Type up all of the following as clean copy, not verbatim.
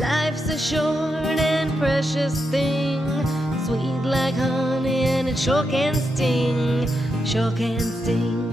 Life's a short and precious thing, sweet like honey, and it sure can sting, sure can sting.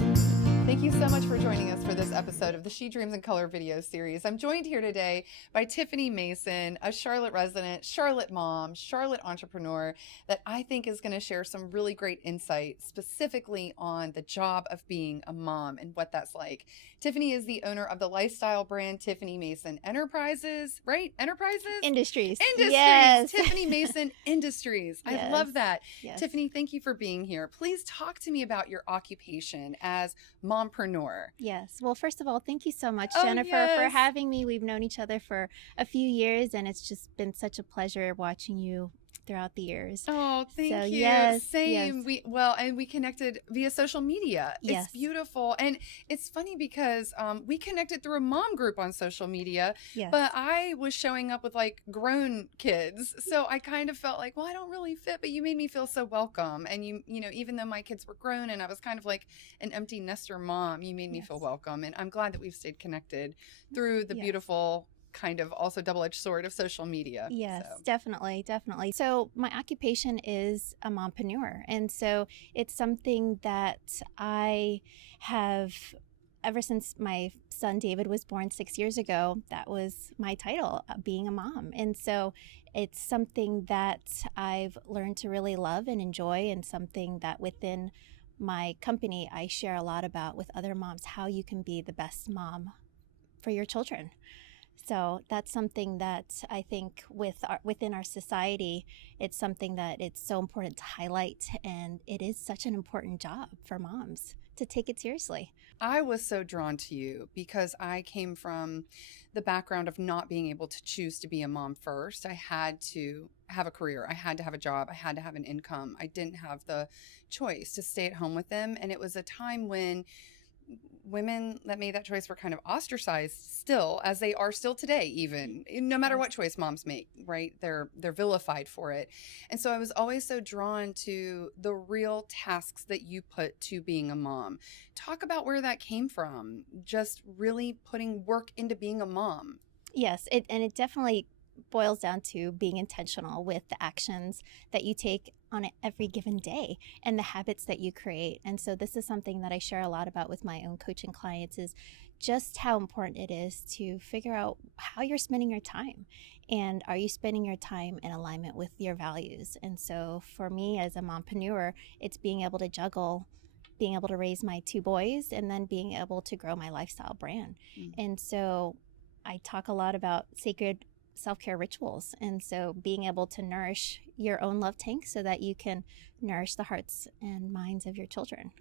Thank you so much for joining us for this episode of the She Dreams in Color video series. I'm joined here today by Tiffany Mason, a Charlotte resident, Charlotte mom, Charlotte entrepreneur that I think is going to share some really great insight specifically on the job of being a mom and what that's like. Tiffany is the owner of the lifestyle brand Tiffany Mason Enterprises, right? Enterprises? Industries. Yes. Tiffany Mason Industries. Yes. I love that. Yes. Tiffany, thank you for being here. Please talk to me about your occupation as mompreneur. Yes. Well, first of all, thank you so much, Oh, Jennifer, yes. for having me. We've known each other for a few years, and it's just been such a pleasure watching you throughout the years. Oh, thank So, you. yes, Same. yes. We connected via social media. Yes. It's beautiful. And it's funny because we connected through a mom group on social media, Yes. but I was showing up with like grown kids. So I kind of felt like, well, I don't really fit, but you made me feel so welcome. And you know, even though my kids were grown and I was kind of like an empty nester mom, you made me feel welcome. And I'm glad that we've stayed connected through the beautiful kind of also double-edged sword of social media. Yes, So. definitely. So my occupation is a mompreneur. And so it's something that I have, ever since my son David was born 6 years ago, that was my title, being a mom. And so it's something that I've learned to really love and enjoy, and something that within my company I share a lot about with other moms, how you can be the best mom for your children. So that's something that I think within our society, it's something that it's so important to highlight, and it is such an important job for moms to take it seriously. I was so drawn to you because I came from the background of not being able to choose to be a mom first. I had to have a career. I had to have a job. I had to have an income. I didn't have the choice to stay at home with them. And it was a time when women that made that choice were kind of ostracized still, as they are still today, even no matter what choice moms make, right? They're vilified for it. And so I was always so drawn to the real tasks that you put to being a mom. Talk about where that came from, just really putting work into being a mom. Yes, it definitely boils down to being intentional with the actions that you take on every given day and the habits that you create. And so this is something that I share a lot about with my own coaching clients, is just how important it is to figure out how you're spending your time, and are you spending your time in alignment with your values. And so for me as a mompreneur, it's being able to juggle being able to raise my 2 boys and then being able to grow my lifestyle brand. And so I talk a lot about sacred self-care rituals, and so being able to nourish your own love tank so that you can nourish the hearts and minds of your children.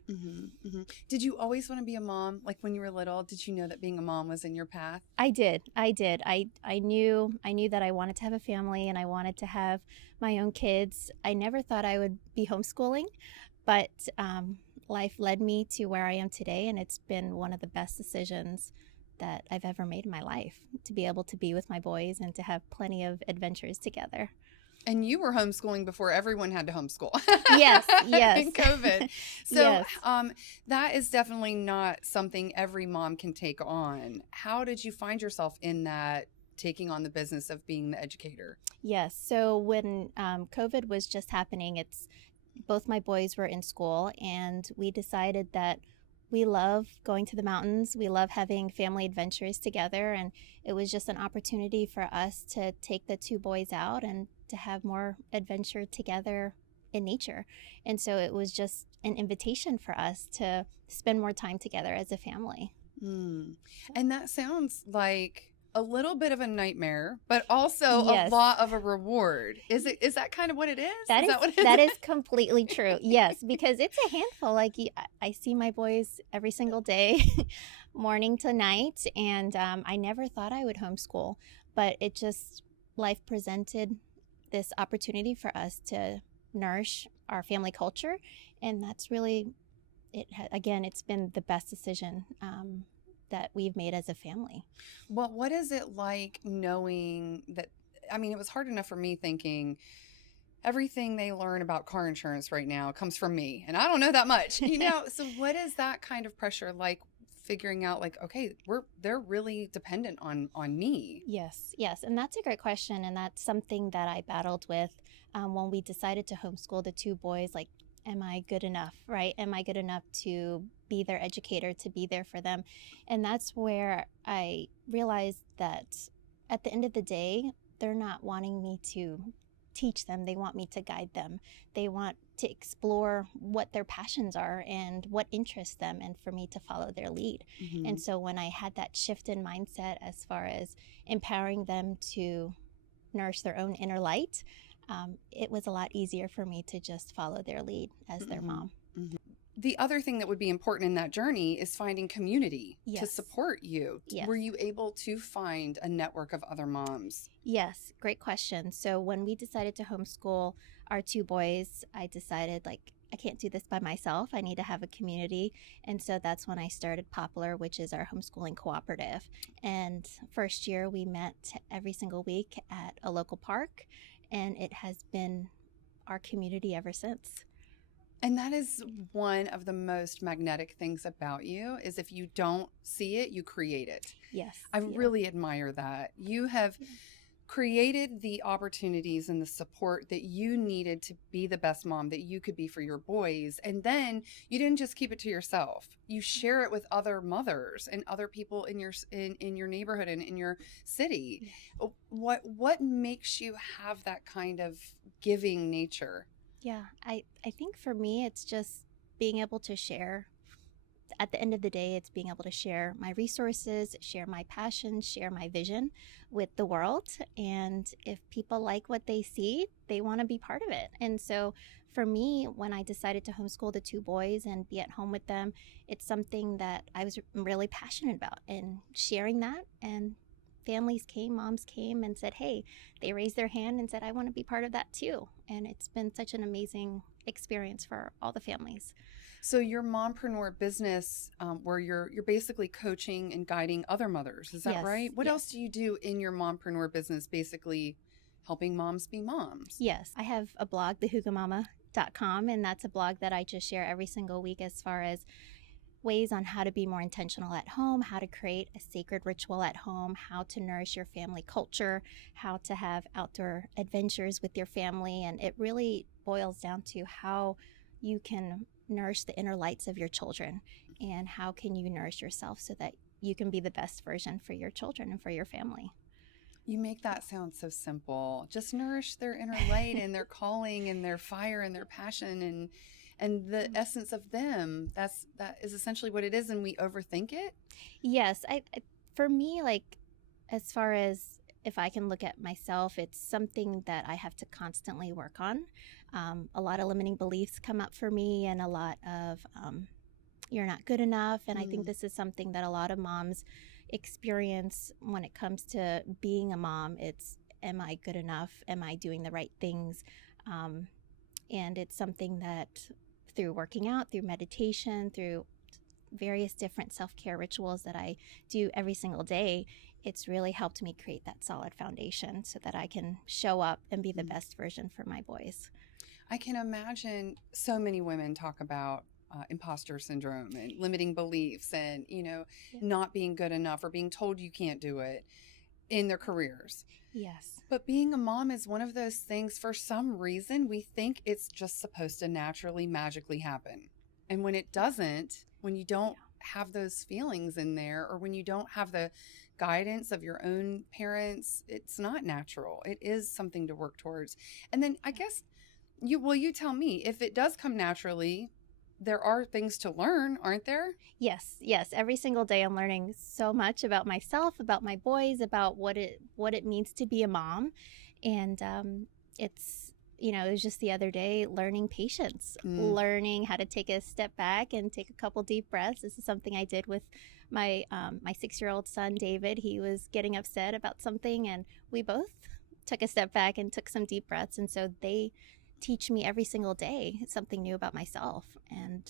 Did you always want to be a mom? Like when you were little, did you know that being a mom was in your path? I did. I knew that I wanted to have a family and I wanted to have my own kids. I never thought I would be homeschooling, but life led me to where I am today, and it's been one of the best decisions that I've ever made in my life, to be able to be with my boys and to have plenty of adventures together. And you were homeschooling before everyone had to homeschool. Yes. In COVID. So Yes. That is definitely not something every mom can take on. How did you find yourself in that, taking on the business of being the educator? Yes. So when COVID was just happening, both my boys were in school, and we decided that we love going to the mountains. We love having family adventures together. And it was just an opportunity for us to take the 2 boys out and to have more adventure together in nature. And so it was just an invitation for us to spend more time together as a family. And that sounds like a little bit of a nightmare, but also Yes. a lot of a reward. Is that kind of what it is? That is completely true. Yes, because it's a handful. Like I see my boys every single day, morning to night, and I never thought I would homeschool, but life presented this opportunity for us to nourish our family culture, and that's really it. Again, it's been the best decision that we've made as a family. Well, what is it like knowing that? I mean, it was hard enough for me thinking everything they learn about car insurance right now comes from me, and I don't know that much, So what is that kind of pressure like, figuring out like, okay, they're really dependent on me. Yes, yes. And that's a great question. And that's something that I battled with when we decided to homeschool the two boys. Like, am I good enough, right? Am I good enough to be their educator, to be there for them? And that's where I realized that at the end of the day, they're not wanting me to teach them. They want me to guide them. They want to explore what their passions are and what interests them, and for me to follow their lead. Mm-hmm. And so when I had that shift in mindset as far as empowering them to nourish their own inner light, it was a lot easier for me to just follow their lead as their mom. Mm-hmm. The other thing that would be important in that journey is finding community to Yes. support you. Yes. Were you able to find a network of other moms? Yes, great question. So when we decided to homeschool our two boys, I decided I can't do this by myself. I need to have a community. And so that's when I started Poplar, which is our homeschooling cooperative. And first year we met every single week at a local park, and it has been our community ever since. And that is one of the most magnetic things about you, is if you don't see it, you create it. Yes. I really admire that. You have created the opportunities and the support that you needed to be the best mom that you could be for your boys. And then you didn't just keep it to yourself. You share it with other mothers and other people in your neighborhood and in your city. What makes you have that kind of giving nature? Yeah, I think for me, it's just being able to share. At the end of the day, it's being able to share my resources, share my passion, share my vision with the world. And if people like what they see, they want to be part of it. And so for me, when I decided to homeschool the two boys and be at home with them, it's something that I was really passionate about, and sharing that. And moms came and said, hey, they raised their hand and said, I want to be part of that too. And it's been such an amazing experience for all the families. So your mompreneur business, where you're basically coaching and guiding other mothers, is that Yes, right? What yes. else do you do in your mompreneur business, basically helping moms be moms? Yes, I have a blog, thehyggemama.com, and that's a blog that I just share every single week as far as ways on how to be more intentional at home, how to create a sacred ritual at home, how to nourish your family culture, how to have outdoor adventures with your family. And it really boils down to how you can nourish the inner lights of your children, and how can you nourish yourself so that you can be the best version for your children and for your family. You make that sound so simple. Just nourish their inner light and their calling and their fire and their passion and the essence of them. That is essentially what it is, and we overthink it. Yes, I for me, as far as if I can look at myself, it's something that I have to constantly work on. A lot of limiting beliefs come up for me, and a lot of you're not good enough. And I think this is something that a lot of moms experience when it comes to being a mom. It's, am I good enough? Am I doing the right things? And it's something that through working out, through meditation, through various different self-care rituals that I do every single day, it's really helped me create that solid foundation so that I can show up and be the best version for my boys. I can imagine so many women talk about imposter syndrome and limiting beliefs and, not being good enough or being told you can't do it in their careers. Yes. But being a mom is one of those things, for some reason, we think it's just supposed to naturally, magically happen. And when it doesn't, when you don't have those feelings in there, or when you don't have the guidance of your own parents, it's not natural. It is something to work towards. And then I guess you tell me, if it does come naturally, there are things to learn, aren't there? Yes. Every single day I'm learning so much about myself, about my boys, about what it means to be a mom. And it's, it was just the other day learning patience, learning how to take a step back and take a couple deep breaths. This is something I did with my 6-year-old son, David. He was getting upset about something, and we both took a step back and took some deep breaths. And so they teach me every single day something new about myself. And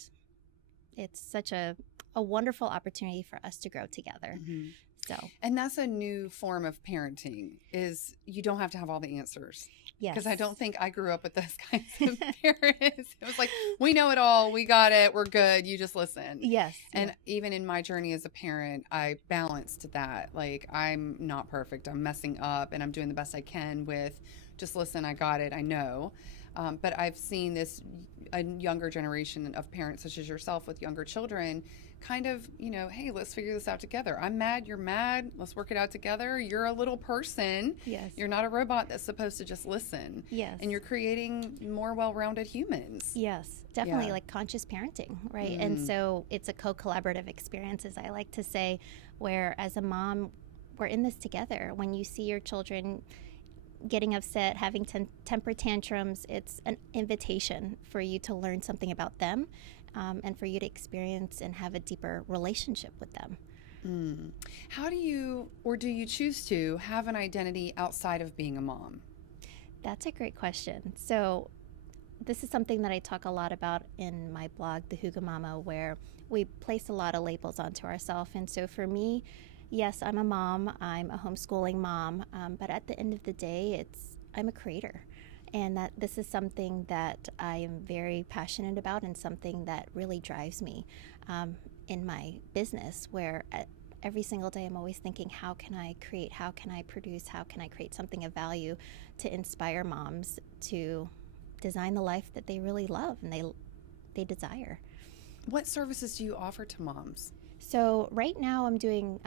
it's such a wonderful opportunity for us to grow together. So, And that's a new form of parenting, is you don't have to have all the answers. yes. Because I don't think I grew up with those kinds of parents. It was like, we know it all. We got it. We're good. You just listen. Yes. And even in my journey as a parent, I balanced that. Like, I'm not perfect. I'm messing up and I'm doing the best I can with just listen, I got it. I know. But I've seen a younger generation of parents such as yourself with younger children kind of, hey, let's figure this out together. I'm mad, you're mad. Let's work it out together. You're a little person. Yes. You're not a robot that's supposed to just listen. Yes. And you're creating more well-rounded humans. Yes, definitely, Yeah. like conscious parenting, right? And so it's a co-collaborative experience, as I like to say, where as a mom, we're in this together. When you see your children getting upset, having temper tantrums, it's an invitation for you to learn something about them, and for you to experience and have a deeper relationship with them. How do you, or do you choose to, have an identity outside of being a mom? That's a great question. So this is something that I talk a lot about in my blog, the Hygge Mama, where we place a lot of labels onto ourselves. And so for me, yes, I'm a mom. I'm a homeschooling mom. But at the end of the day, I'm a creator. And that this is something that I am very passionate about and something that really drives me in my business, where every single day I'm always thinking, how can I create, how can I produce, how can I create something of value to inspire moms to design the life that they really love and they desire. What services do you offer to moms? So right now I'm doing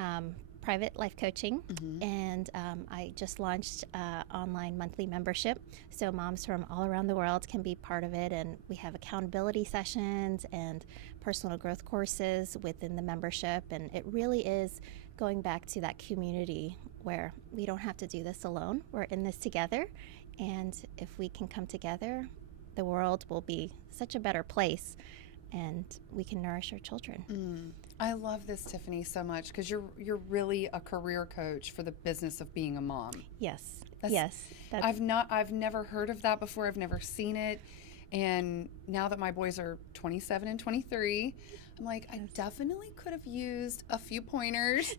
private life coaching, and I just launched online monthly membership, so moms from all around the world can be part of it, and we have accountability sessions and personal growth courses within the membership, and it really is going back to that community where we don't have to do this alone. We're in this together, and if we can come together, the world will be such a better place, and we can nourish our children. I love this, Tiffany, so much, because you're really a career coach for the business of being a mom. Yes. I've never heard of that before. I've never seen it. And now that my boys are 27 and 23, I'm like, I definitely could have used a few pointers.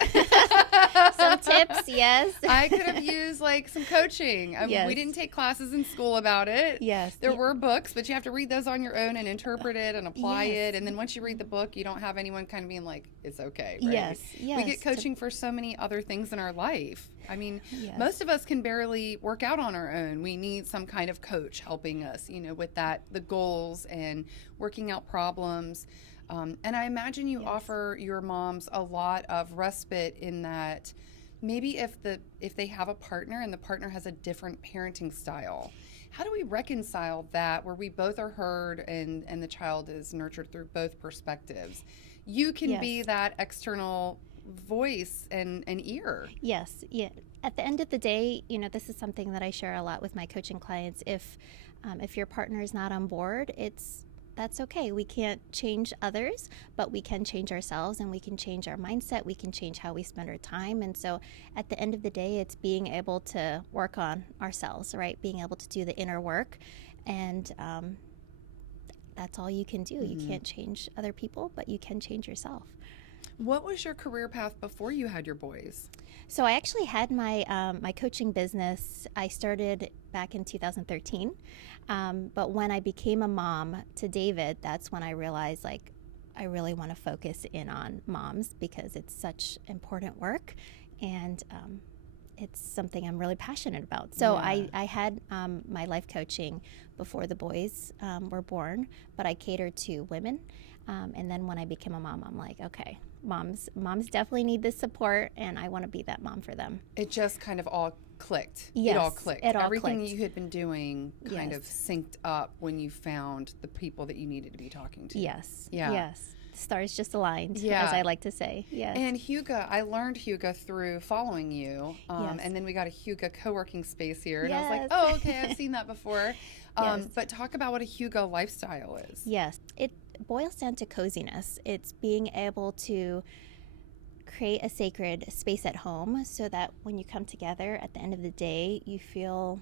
Some tips, yes. I could have used like some coaching. Yes. We didn't take classes in school about it. Yes. There were books, but you have to read those on your own and interpret it and apply it. And then once you read the book, you don't have anyone kind of being like, it's okay, right? Yes. We get coaching for so many other things in our life. I mean, most of us can barely work out on our own. We need some kind of coach helping us, with that, the goals and working out problems. And I imagine you offer your moms a lot of respite in that maybe if they have a partner and the partner has a different parenting style, how do we reconcile that where we both are heard and the child is nurtured through both perspectives? You can be that external voice and ear. Yes. Yeah. At the end of the day, this is something that I share a lot with my coaching clients. If your partner is not on board, that's okay. We can't change others, but we can change ourselves, and we can change our mindset. We can change how we spend our time. And so at the end of the day, it's being able to work on ourselves, right? Being able to do the inner work. And that's all you can do. You can't change other people, but you can change yourself. What was your career path before you had your boys? So I actually had my my coaching business. I started back in 2013, but when I became a mom to David, that's when I realized I really want to focus in on moms because it's such important work, and it's something I'm really passionate about. So I had my life coaching before the boys were born, but I catered to women. And then when I became a mom, I'm like, okay, moms definitely need this support, and I want to be that mom for them. It just kind of all clicked. Yes, it all clicked. Everything clicked. you had been doing kind of synced up when you found the people that you needed to be talking to. Yes. Yeah. Yes. The stars just aligned, Yeah. as I like to say. Yes. And Hygge, I learned Hygge through following you. And then we got a Hygge co-working space here. And I was like, oh, okay, I've seen that before. But talk about what a Hygge lifestyle is. Yes. It boils down to coziness. It's being able to create a sacred space at home so that when you come together at the end of the day, you feel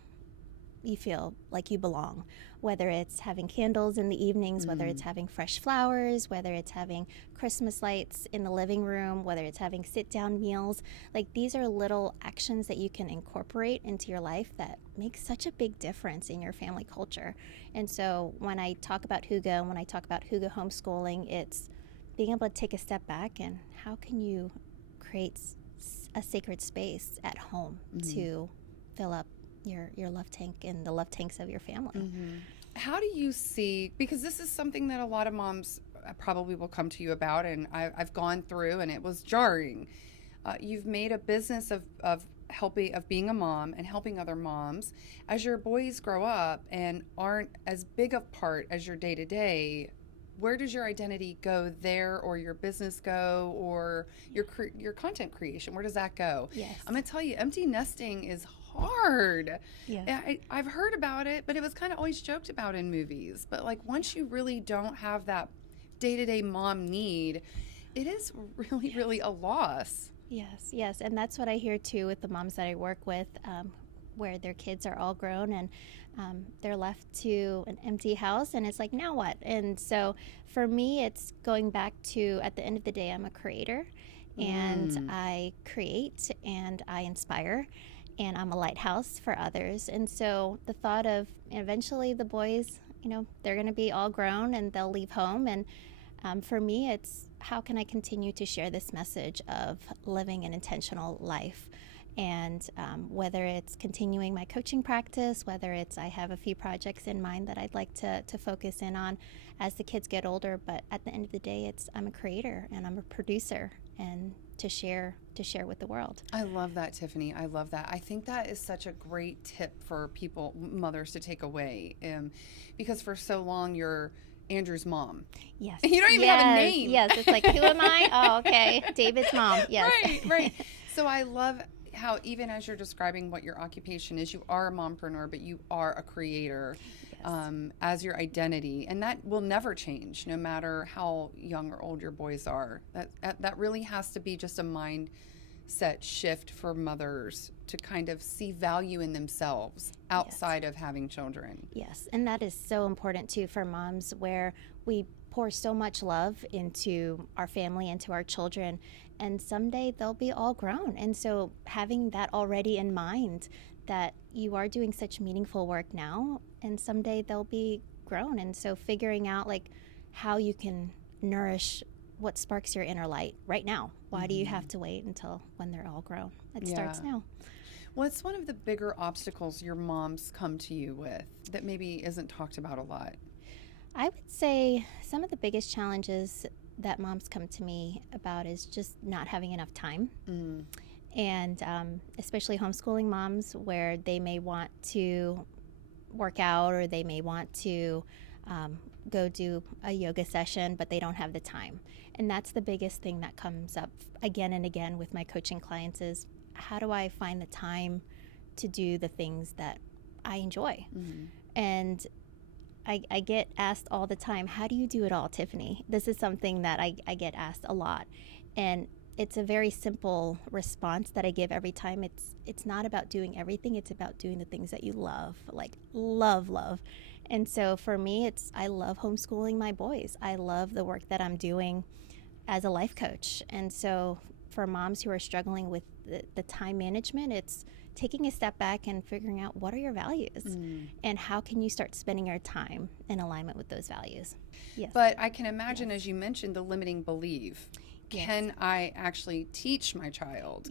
you feel like you belong, whether it's having candles in the evenings, whether it's having fresh flowers, whether it's having Christmas lights in the living room, whether it's having sit-down meals. Like, these are little actions that you can incorporate into your life that make such a big difference in your family culture. And so when I talk about Hygge and when I talk about Hygge homeschooling, it's being able to take a step back and how can you create a sacred space at home to fill up your love tank and the love tanks of your family. How do you see, because this is something that a lot of moms probably will come to you about, and I've gone through, and it was jarring. You've made a business of being a mom and helping other moms. As your boys grow up and aren't as big a part as your day-to-day, where does your identity go there, or your business go, or your content creation? Where does that go? Yes. I'm going to tell you, empty nesting is hard. Yeah. I've heard about it, but it was kind of always joked about in movies. But like, once you really don't have that day-to-day mom need, it is really, really a loss. Yes. And that's what I hear too with the moms that I work with, where their kids are all grown and they're left to an empty house, and it's like, now what? And so for me, it's going back to, at the end of the day, I'm a creator, and I create and I inspire, and I'm a lighthouse for others. And so the thought of eventually the boys, they're going to be all grown and they'll leave home. And for me, it's how can I continue to share this message of living an intentional life? And whether it's continuing my coaching practice, whether it's I have a few projects in mind that I'd like to focus in on as the kids get older. But at the end of the day, I'm a creator and I'm a producer, and to share with the world. I love that, Tiffany. I love that. I think that is such a great tip for people, mothers, to take away, because for so long you're Andrew's mom. Yes. You don't even have a name. Yes. It's like, who am I? Oh, okay. David's mom. Yes. Right. So I love how, even as you're describing what your occupation is, you are a mompreneur, but you are a creator. As your identity, and that will never change no matter how young or old your boys are. That really has to be just a mindset shift for mothers to kind of see value in themselves outside of having children. Yes, and that is so important too for moms, where we pour so much love into our family, into our children, and someday they'll be all grown. And so having that already in mind, that you are doing such meaningful work now, and someday they'll be grown. And so figuring out like how you can nourish what sparks your inner light right now. Why do you have to wait until when they're all grown? It starts now. What's one of the bigger obstacles your moms come to you with that maybe isn't talked about a lot? I would say some of the biggest challenges that moms come to me about is just not having enough time. And especially homeschooling moms, where they may want to work out, or they may want to go do a yoga session, but they don't have the time. And that's the biggest thing that comes up again and again with my coaching clients is, how do I find the time to do the things that I enjoy? And I get asked all the time, how do you do it all, Tiffany? This is something that I get asked a lot. And it's a very simple response that I give every time. It's not about doing everything. It's about doing the things that you love, like love. And so for me, I love homeschooling my boys. I love the work that I'm doing as a life coach. And so for moms who are struggling with the time management, it's taking a step back and figuring out, what are your values and how can you start spending your time in alignment with those values? Yes. But I can imagine, as you mentioned, the limiting belief. Can I actually teach my child?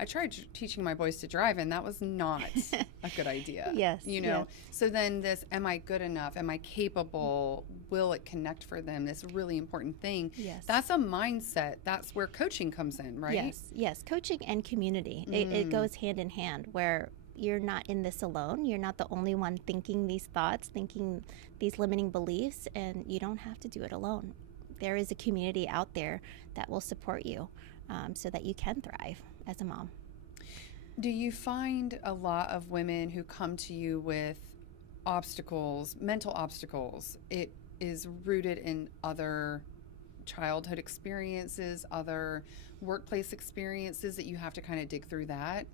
I tried teaching my boys to drive, and that was not a good idea. Yes. So then am I good enough? Am I capable? Will it connect for them? This really important thing. Yes. That's a mindset. That's where coaching comes in, right? Yes. Coaching and community. It goes hand in hand, where you're not in this alone. You're not the only one thinking these thoughts, thinking these limiting beliefs, and you don't have to do it alone. There is a community out there that will support you so that you can thrive as a mom. Do you find a lot of women who come to you with obstacles, mental obstacles, it is rooted in other childhood experiences, other workplace experiences, that you have to kind of dig through that?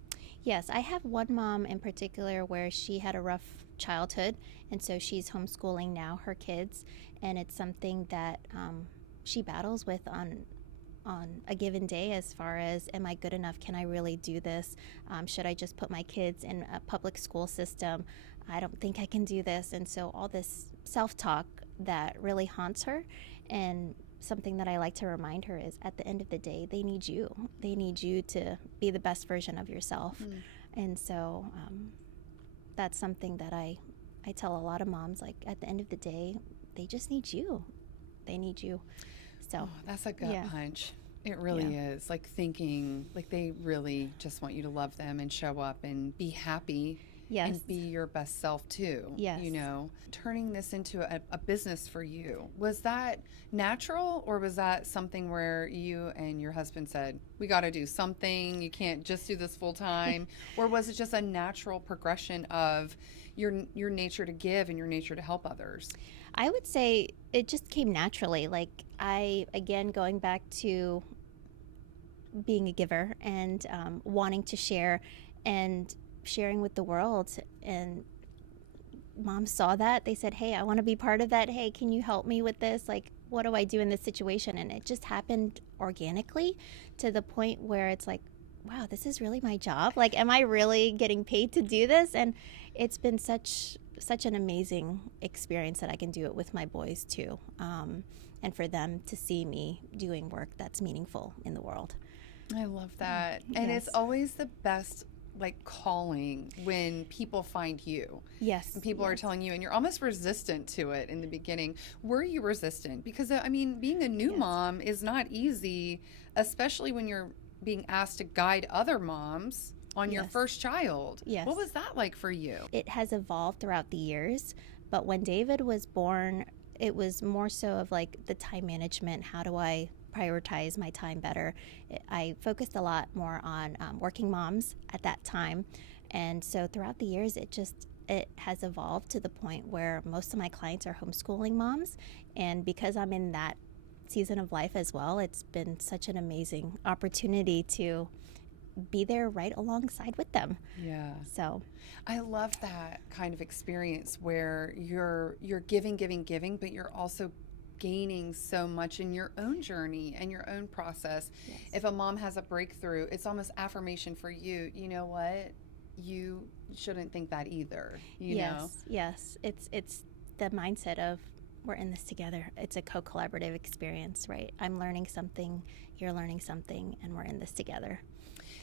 Yes, I have one mom in particular where she had a rough childhood, and so she's homeschooling now her kids, and it's something that she battles with on a given day, as far as, am I good enough? Can I really do this? Should I just put my kids in a public school system? I don't think I can do this. And so all this self-talk that really haunts her, and something that I like to remind her is, at the end of the day, they need you. They need you to be the best version of yourself. And so that's something that I tell a lot of moms, like, at the end of the day, they just need you. They need you. So that's a gut punch. It really is. Like, thinking like they really just want you to love them and show up and be happy. Yes. And be your best self too. Yes. You know, turning this into a business for you, was that natural, or was that something where you and your husband said, we got to do something, you can't just do this full time? Or was it just a natural progression of your nature to give and your nature to help others? I would say it just came naturally. Like, again, going back to being a giver and wanting to share and sharing with the world, and moms saw that. They said, hey, I want to be part of that. Hey, can you help me with this? Like, what do I do in this situation? And it just happened organically, to the point where it's like, wow, this is really my job. Like, am I really getting paid to do this? And it's been such an amazing experience that I can do it with my boys too, and for them to see me doing work that's meaningful in the world. I love that. And Yes. it's always the best, like, calling when people find you. Yes. And people are telling you, and you're almost resistant to it in the beginning. Were you resistant? Because, I mean, being a new mom is not easy, especially when you're being asked to guide other moms on your first child. Yes. What was that like for you? It has evolved throughout the years, but when David was born, it was more so of like the time management. How do I prioritize my time better? I focused a lot more on working moms at that time, and so throughout the years, it has evolved to the point where most of my clients are homeschooling moms, and because I'm in that season of life as well, it's been such an amazing opportunity to be there right alongside with them. Yeah. So I love that kind of experience where you're giving, but you're also gaining so much in your own journey and your own process. Yes. If a mom has a breakthrough, it's almost affirmation for you. You know what? You shouldn't think that either. You know? Yes. It's the mindset of, we're in this together. It's a co-collaborative experience, right? I'm learning something, you're learning something, and we're in this together.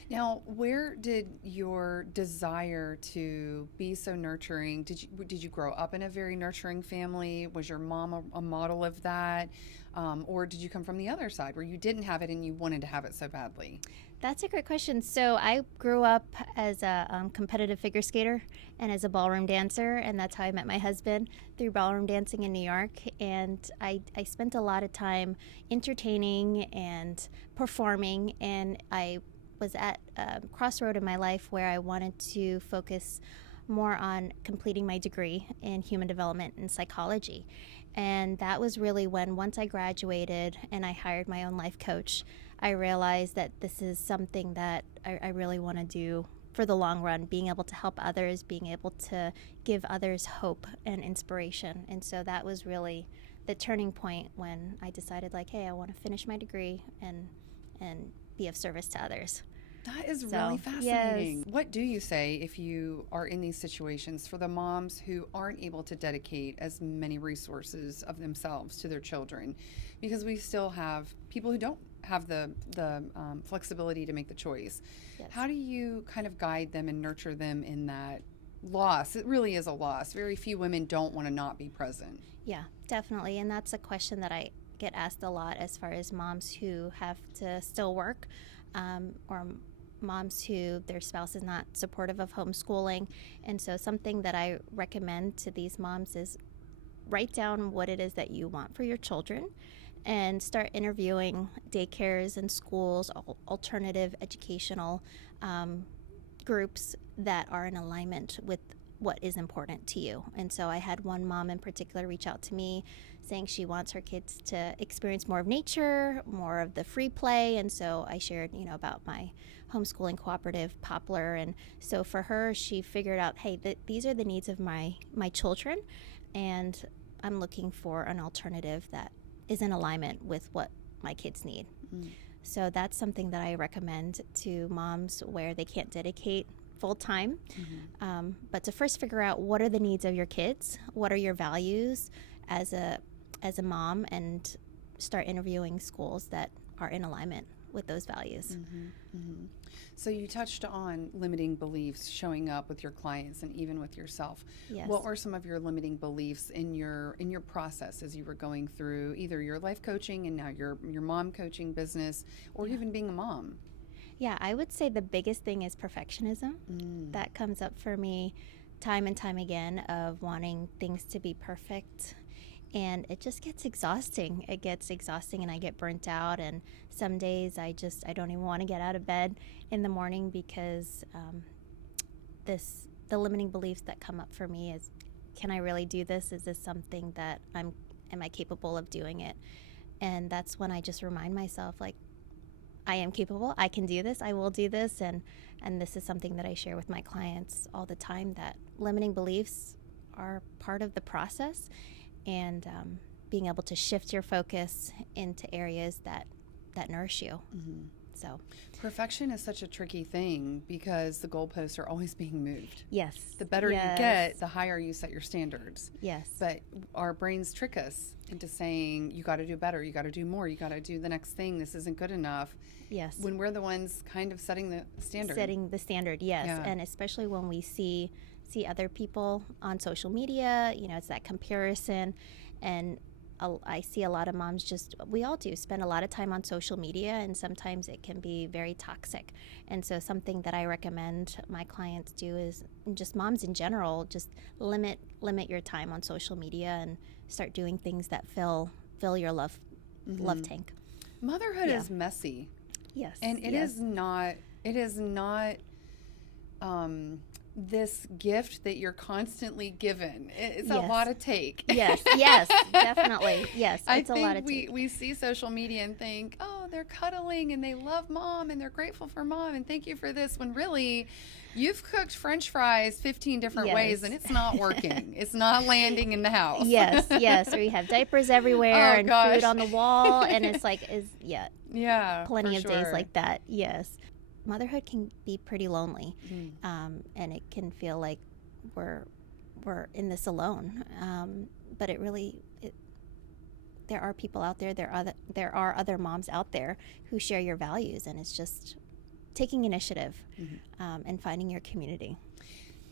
Now, where did your desire to be so nurturing, did you grow up in a very nurturing family? Was your mom a model of that? Or did you come from the other side where you didn't have it and you wanted to have it so badly? That's a great question. So I grew up as a competitive figure skater and as a ballroom dancer, and that's how I met my husband, through ballroom dancing in New York. And I spent a lot of time entertaining and performing, and I was at a crossroad in my life where I wanted to focus more on completing my degree in human development and psychology. And that was really when, once I graduated and I hired my own life coach, I realized that this is something that I really want to do for the long run, being able to help others, being able to give others hope and inspiration. And so that was really the turning point when I decided, like, hey, I want to finish my degree and be of service to others. That is really fascinating. Yes. What do you say if you are in these situations for the moms who aren't able to dedicate as many resources of themselves to their children? Because we still have people who don't have the flexibility to make the choice. Yes. How do you kind of guide them and nurture them in that loss? It really is a loss. Very few women don't want to not be present. Yeah, definitely. And that's a question that I get asked a lot, as far as moms who have to still work, or moms who their spouse is not supportive of homeschooling. And so something that I recommend to these moms is write down what it is that you want for your children, and start interviewing daycares and schools, alternative educational groups that are in alignment with what is important to you. And so I had one mom in particular reach out to me saying she wants her kids to experience more of nature, more of the free play. And so I shared, about my homeschooling cooperative, Poplar. And so for her, she figured out, hey, these are the needs of my children, and I'm looking for an alternative that is in alignment with what my kids need. So that's something that I recommend to moms where they can't dedicate full time, but to first figure out what are the needs of your kids, what are your values as a mom, and start interviewing schools that are in alignment with those values. So you touched on limiting beliefs showing up with your clients and even with yourself. Yes. What were some of your limiting beliefs in your process as you were going through either your life coaching and now your mom coaching business, or even being a mom? Yeah, I would say the biggest thing is perfectionism. That comes up for me time and time again, of wanting things to be perfect. And it just gets exhausting. It gets exhausting, and I get burnt out. And some days I don't even want to get out of bed in the morning because the limiting beliefs that come up for me is, can I really do this? Is this something that am I capable of doing it? And that's when I just remind myself, like, I am capable. I can do this. I will do this. And this is something that I share with my clients all the time, that limiting beliefs are part of the process, and being able to shift your focus into areas that nourish you. So perfection is such a tricky thing because the goalposts are always being moved. Yes. The better you get, the higher you set your standards. Yes. But our brains trick us into saying, you got to do better, you got to do more, you got to do the next thing, this isn't good enough. Yes. When we're the ones kind of setting the standard. Setting the standard, yes. Yeah. And especially when we see other people on social media, it's that comparison. And I see a lot of moms we all do spend a lot of time on social media, and sometimes it can be very toxic. And so something that I recommend my clients do is, just moms in general, just limit your time on social media and start doing things that fill your love tank. Motherhood is messy. Yes. And it is not this gift that you're constantly given. It's a lot to take. Yes, definitely. Yes, it's a lot to take. We see social media and think, oh, they're cuddling and they love mom and they're grateful for mom and thank you for this, when really you've cooked French fries 15 different ways and it's not working. It's not landing in the house. Yes. Or you have diapers everywhere and food on the wall, and it's like, plenty of days like that. Yes. Motherhood can be pretty lonely, and it can feel like we're in this alone. But there are people out there. There are other moms out there who share your values, and it's just taking initiative and finding your community.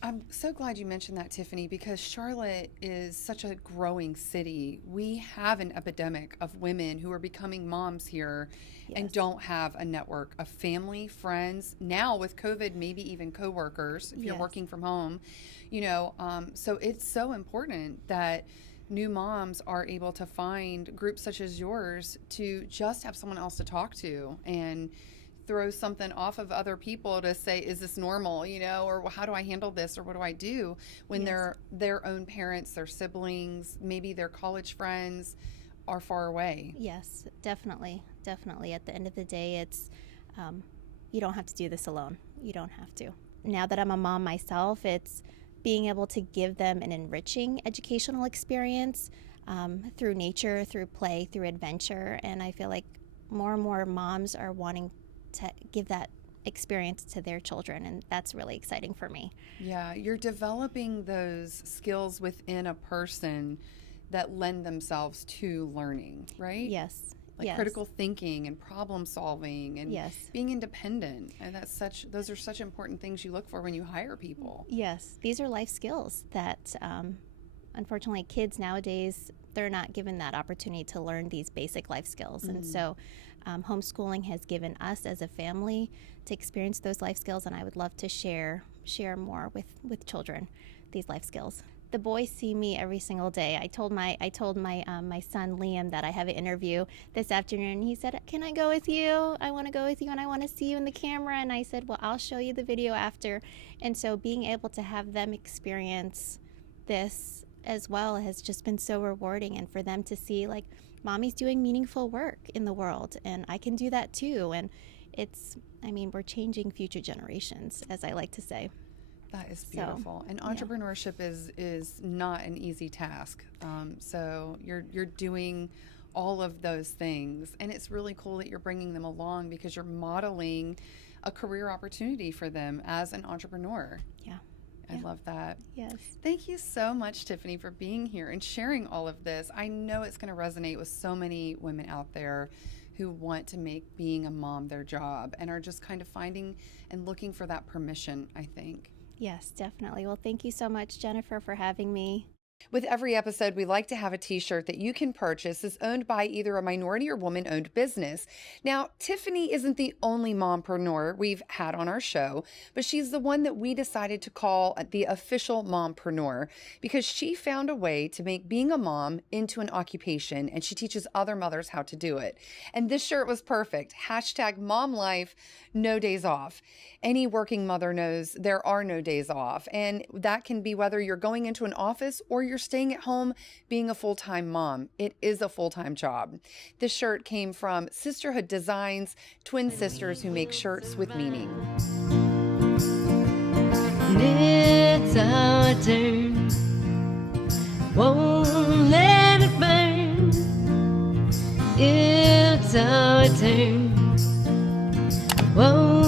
I'm so glad you mentioned that, Tiffany, because Charlotte is such a growing city. We have an epidemic of women who are becoming moms here and don't have a network of family, friends, now with COVID, maybe even coworkers if you're working from home. So it's so important that new moms are able to find groups such as yours to just have someone else to talk to and throw something off of other people to say, is this normal, or how do I handle this, or what do I do when their own parents, their siblings, maybe their college friends are far away. Yes, definitely. At the end of the day, it's you don't have to do this alone. You don't have to. Now that I'm a mom myself, it's being able to give them an enriching educational experience through nature, through play, through adventure. And I feel like more and more moms are wanting to give that experience to their children, and that's really exciting for me. Yeah, you're developing those skills within a person that lend themselves to learning, right? Yes. Like critical thinking and problem solving and being independent. And those are such important things you look for when you hire people. Yes, these are life skills that unfortunately kids nowadays, they're not given that opportunity to learn these basic life skills. And so homeschooling has given us as a family to experience those life skills, and I would love to share more with children these life skills. the boys see me every single day. I told my my son Liam that I have an interview this afternoon. He said, "Can I go with you? I want to go with you, and I want to see you in the camera." And I said, "Well, I'll show you the video after." And so being able to have them experience this as well has just been so rewarding, and for them to see like mommy's doing meaningful work in the world, and I can do that too. And it's, I mean, we're changing future generations, as I like to say. That is beautiful. And entrepreneurship is not an easy task. So you're doing all of those things, and it's really cool that you're bringing them along because you're modeling a career opportunity for them as an entrepreneur. Yeah. I love that. Yes. Thank you so much, Tiffany, for being here and sharing all of this. I know it's going to resonate with so many women out there who want to make being a mom their job and are just kind of finding and looking for that permission, I think. Yes, definitely. Well, thank you so much, Jennifer, for having me. With every episode, we like to have a t-shirt that you can purchase that's owned by either a minority or woman-owned business. Now, Tiffany isn't the only mompreneur we've had on our show, but she's the one that we decided to call the official mompreneur because she found a way to make being a mom into an occupation, and she teaches other mothers how to do it. And this shirt was perfect. #MomLife, no days off. Any working mother knows there are no days off, and that can be whether you're going into an office or you're staying at home being a full-time mom. It is a full-time job. This shirt came from Sisterhood Designs, twin sisters who make shirts with meaning. It's our turn, won't let it burn. It's our turn, won't